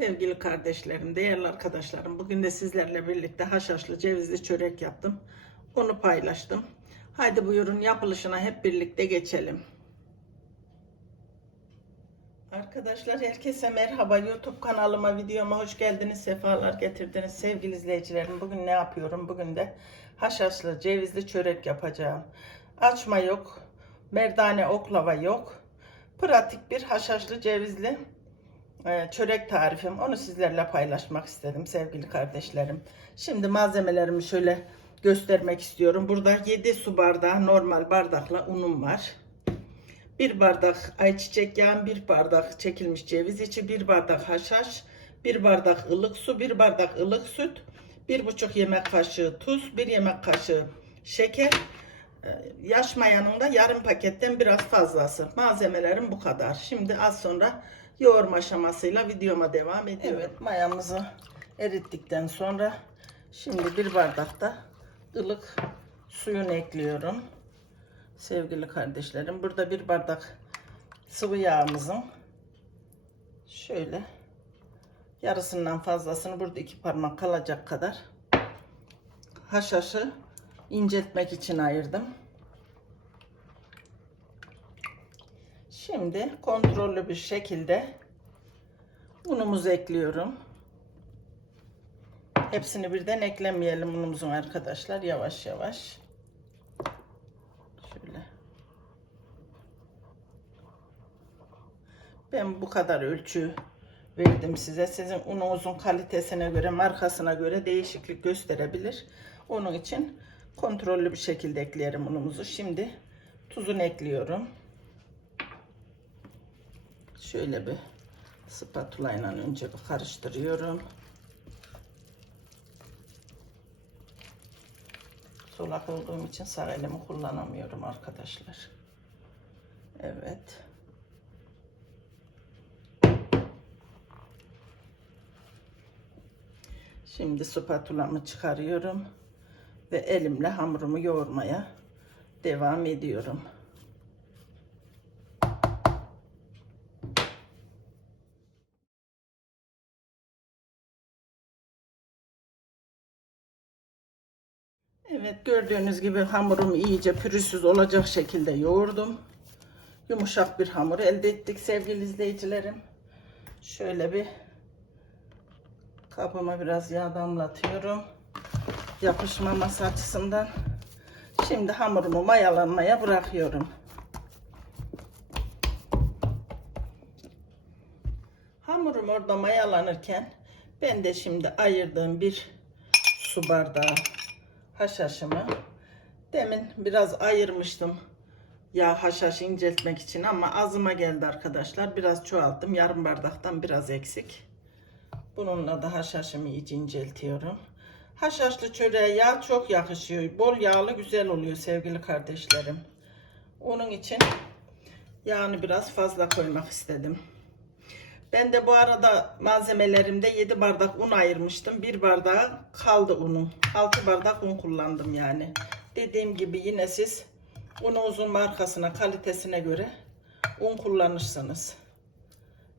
Sevgili kardeşlerim, değerli arkadaşlarım, bugün de sizlerle birlikte haşhaşlı cevizli çörek yaptım. Onu paylaştım. Haydi buyurun yapılışına hep birlikte geçelim. Arkadaşlar herkese merhaba. YouTube kanalıma, videoma hoş geldiniz, sefalar getirdiniz sevgili izleyicilerim. Bugün ne yapıyorum? Bugün de haşhaşlı cevizli çörek yapacağım. Açma yok, merdane oklava yok. Pratik bir haşhaşlı cevizli çörek tarifim. Onu sizlerle paylaşmak istedim sevgili kardeşlerim. Şimdi malzemelerimi şöyle göstermek istiyorum. Burada 7 su bardağı normal bardakla unum var. 1 bardak ayçiçek yağı, 1 bardak çekilmiş ceviz içi, 1 bardak haşhaş, 1 bardak ılık su, 1 bardak ılık süt, 1,5 yemek kaşığı tuz, 1 yemek kaşığı şeker, e, yaş mayanın da yarım paketten biraz fazlası. Malzemelerim bu kadar. Şimdi az sonra yoğurma aşamasıyla videoma devam ediyorum. Evet mayamızı erittikten sonra şimdi bir bardakta ılık suyunu ekliyorum. Sevgili kardeşlerim burada bir bardak sıvı yağımızın şöyle yarısından fazlasını burada iki parmak kalacak kadar haşhaşı inceltmek için ayırdım. Şimdi kontrollü bir şekilde unumuzu ekliyorum. Hepsini birden eklemeyelim unumuzun arkadaşlar. Yavaş yavaş. Şöyle. Ben bu kadar ölçü verdim size. Sizin ununuzun kalitesine göre, markasına göre değişiklik gösterebilir. Onun için kontrollü bir şekilde ekleyelim unumuzu. Şimdi tuzunu ekliyorum. Şöyle bir spatula ile önce bir karıştırıyorum. Solak olduğum için sağ elimi kullanamıyorum arkadaşlar. Evet. Şimdi spatulamı çıkarıyorum ve elimle hamurumu yoğurmaya devam ediyorum. Evet gördüğünüz gibi hamurumu iyice pürüzsüz olacak şekilde yoğurdum. Yumuşak bir hamur elde ettik sevgili izleyicilerim. Şöyle bir kabıma biraz yağ damlatıyorum. Yapışmaması açısından. Şimdi hamurumu mayalanmaya bırakıyorum. Hamurum orada mayalanırken ben de şimdi ayırdığım bir su bardağı haşhaşımı. Demin biraz ayırmıştım yağ haşhaş inceltmek için ama azıma geldi arkadaşlar. Biraz çoğalttım. Yarım bardaktan biraz eksik. Bununla da haşhaşımı iyice inceltiyorum. Haşhaşlı çöreğe yağ çok yakışıyor. Bol yağlı güzel oluyor sevgili kardeşlerim. Onun için yağını biraz fazla koymak istedim ben de bu arada malzemelerimde 7 bardak un ayırmıştım. 1 bardağı kaldı unum. 6 bardak un kullandım yani. Dediğim gibi yine siz ununuzun markasına, kalitesine göre un kullanırsınız.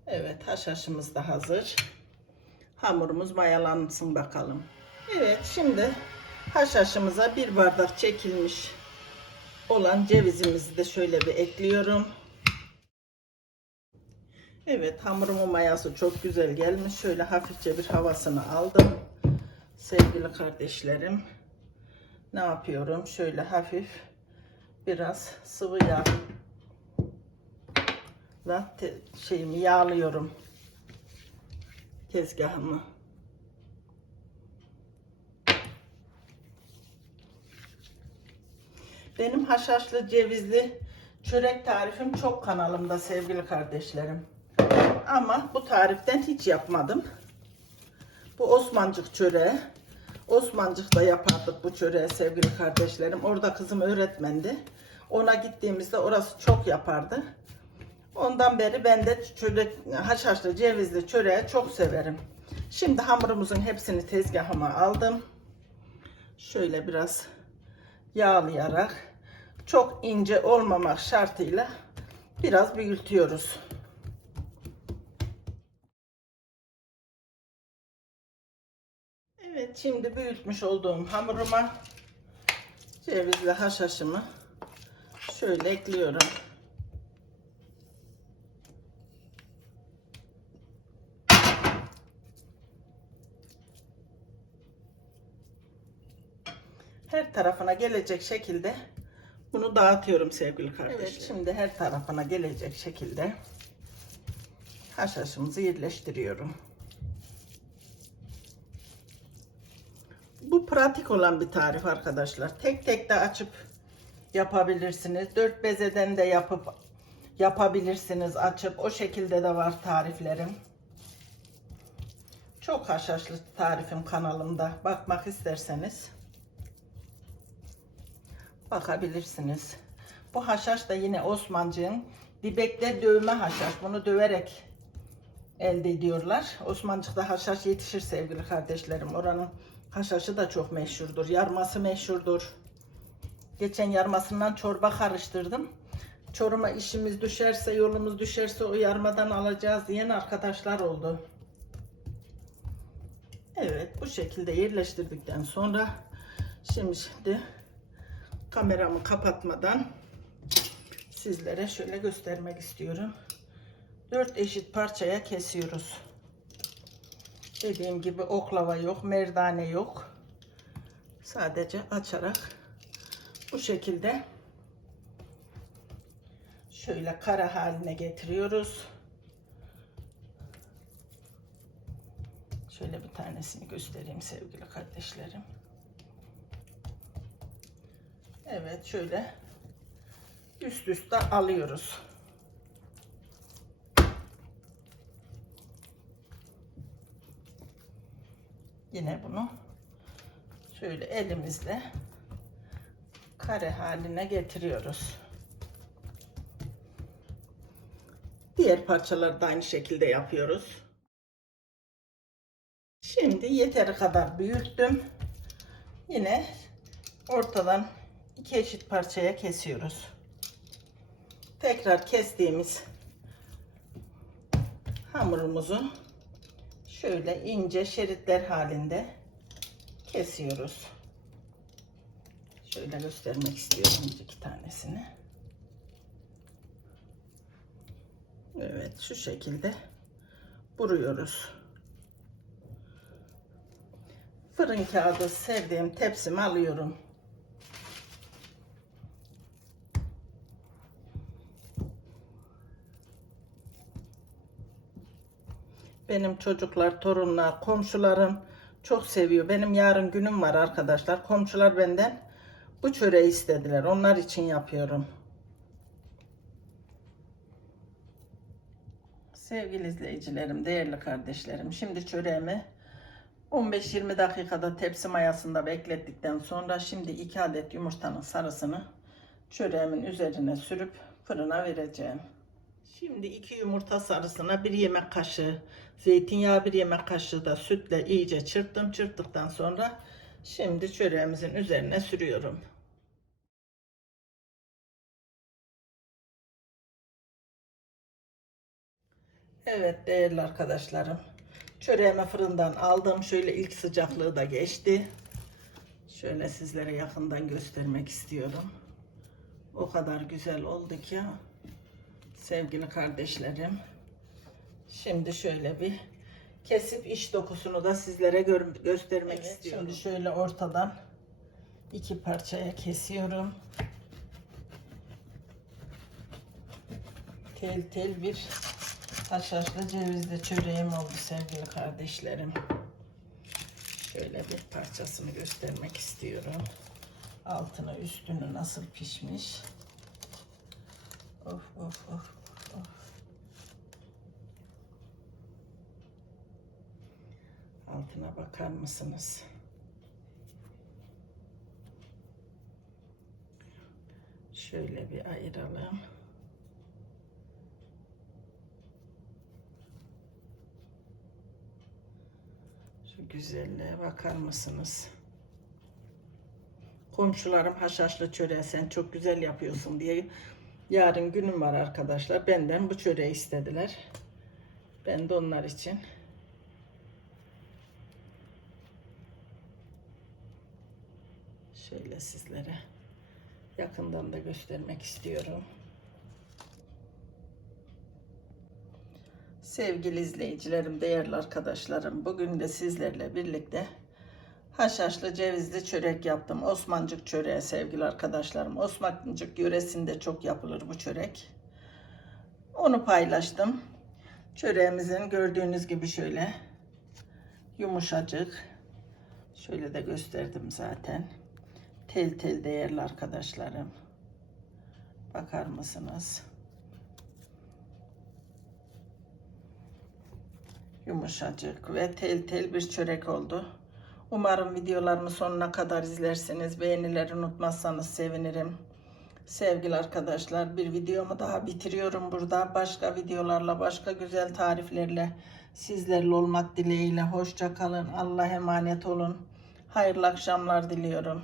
Evet haşhaşımız da hazır. Hamurumuz mayalansın bakalım. Evet şimdi haşhaşımıza bir bardak çekilmiş olan cevizimizi de şöyle bir ekliyorum. Evet hamurumun mayası çok güzel gelmiş. Şöyle hafifçe bir havasını aldım. Sevgili kardeşlerim. Ne yapıyorum? Şöyle hafif biraz sıvı yağ ve şeyimi yağlıyorum. Tezgahımı. Benim haşhaşlı cevizli çörek tarifim çok kanalımda sevgili kardeşlerim. Ama bu tariften hiç yapmadım. Bu Osmancık çöreği. Osmancık'ta yapardık bu çöreği sevgili kardeşlerim. Orada kızım öğretmendi. Ona gittiğimizde orası çok yapardı. Ondan beri ben de çörek, haşhaşlı cevizli çöreği çok severim. Şimdi hamurumuzun hepsini tezgahıma aldım. Şöyle biraz yağlayarak çok ince olmamak şartıyla biraz büyütüyoruz. Evet şimdi büyütmüş olduğum hamuruma cevizli haşhaşımı şöyle ekliyorum. Her tarafına gelecek şekilde bunu dağıtıyorum sevgili kardeşlerim. Evet, şimdi her tarafına gelecek şekilde haşhaşımızı yerleştiriyorum. Bu pratik olan bir tarif arkadaşlar. Tek tek de açıp yapabilirsiniz. Dört bezeden de yapıp yapabilirsiniz açıp. O şekilde de var tariflerim. Çok haşhaşlı tarifim kanalımda. Bakmak isterseniz bakabilirsiniz. Bu haşhaş da yine Osmancığın dibekte dövme haşhaş. Bunu döverek elde ediyorlar. Osmancık'ta haşhaş yetişir sevgili kardeşlerim. Oranın haşhaşı da çok meşhurdur. Yarması meşhurdur. Geçen yarmasından çorba karıştırdım. Çoruma işimiz düşerse, yolumuz düşerse o yarmadan alacağız diyen arkadaşlar oldu. Evet, bu şekilde yerleştirdikten sonra şimdi şimdi kameramı kapatmadan sizlere şöyle göstermek istiyorum. 4 eşit parçaya kesiyoruz. Dediğim gibi oklava yok, merdane yok. Sadece açarak bu şekilde şöyle kara haline getiriyoruz. Şöyle bir tanesini göstereyim sevgili kardeşlerim. Evet şöyle üst üste alıyoruz. Yine bunu şöyle elimizle kare haline getiriyoruz. Diğer parçaları da aynı şekilde yapıyoruz. Şimdi yeteri kadar büyüttüm. Yine ortadan iki eşit parçaya kesiyoruz. Tekrar kestiğimiz hamurumuzu şöyle ince şeritler halinde kesiyoruz. Şöyle göstermek istiyorum iki tanesini. Evet şu şekilde vuruyoruz. Fırın kağıdı sevdiğim tepsimi alıyorum. Benim çocuklar, torunlar, komşularım çok seviyor. Benim yarın günüm var arkadaşlar. Komşular benden bu çöreği istediler. Onlar için yapıyorum. Sevgili izleyicilerim, değerli kardeşlerim. Şimdi çöreğimi 15-20 dakikada tepsi mayasında beklettikten sonra şimdi 2 adet yumurtanın sarısını çöreğimin üzerine sürüp fırına vereceğim. Şimdi 2 yumurta sarısına 1 yemek kaşığı zeytinyağı, 1 yemek kaşığı da sütle iyice çırptım. Çırptıktan sonra şimdi çöreğimizin üzerine sürüyorum. Evet değerli arkadaşlarım. Çöreğimi fırından aldım. Şöyle ilk sıcaklığı da geçti. Şöyle sizlere yakından göstermek istiyorum. O kadar güzel oldu ki sevgili kardeşlerim. Şimdi şöyle bir kesip iç dokusunu da sizlere gör- göstermek Evet, istiyorum. Şimdi şöyle ortadan iki parçaya kesiyorum. Tel tel bir haşhaşlı cevizli çöreğim oldu sevgili kardeşlerim. Şöyle bir parçasını göstermek istiyorum. Altını üstünü nasıl pişmiş. Of of of. Altına bakar mısınız? Şöyle bir ayıralım. Şu güzelliğe bakar mısınız? Komşularım haşhaşlı çöreği sen çok güzel yapıyorsun diye yarın günüm var arkadaşlar. Benden bu çöreği istediler. Ben de onlar için Şöyle sizlere yakından da göstermek istiyorum. Sevgili izleyicilerim, değerli arkadaşlarım, bugün de sizlerle birlikte haşhaşlı cevizli çörek yaptım. Osmancık çöreği sevgili arkadaşlarım. Osmancık yöresinde çok yapılır bu çörek. Onu paylaştım. Çöreğimizin gördüğünüz gibi şöyle yumuşacık. Şöyle de gösterdim zaten. Tel tel değerli arkadaşlarım. Bakar mısınız? Yumuşacık ve tel tel bir çörek oldu. Umarım videolarımı sonuna kadar izlersiniz. Beğenileri unutmazsanız sevinirim. Sevgili arkadaşlar bir videomu daha bitiriyorum burada. Başka videolarla, başka güzel tariflerle sizlerle olmak dileğiyle. Hoşça kalın. Allah'a emanet olun. Hayırlı akşamlar diliyorum.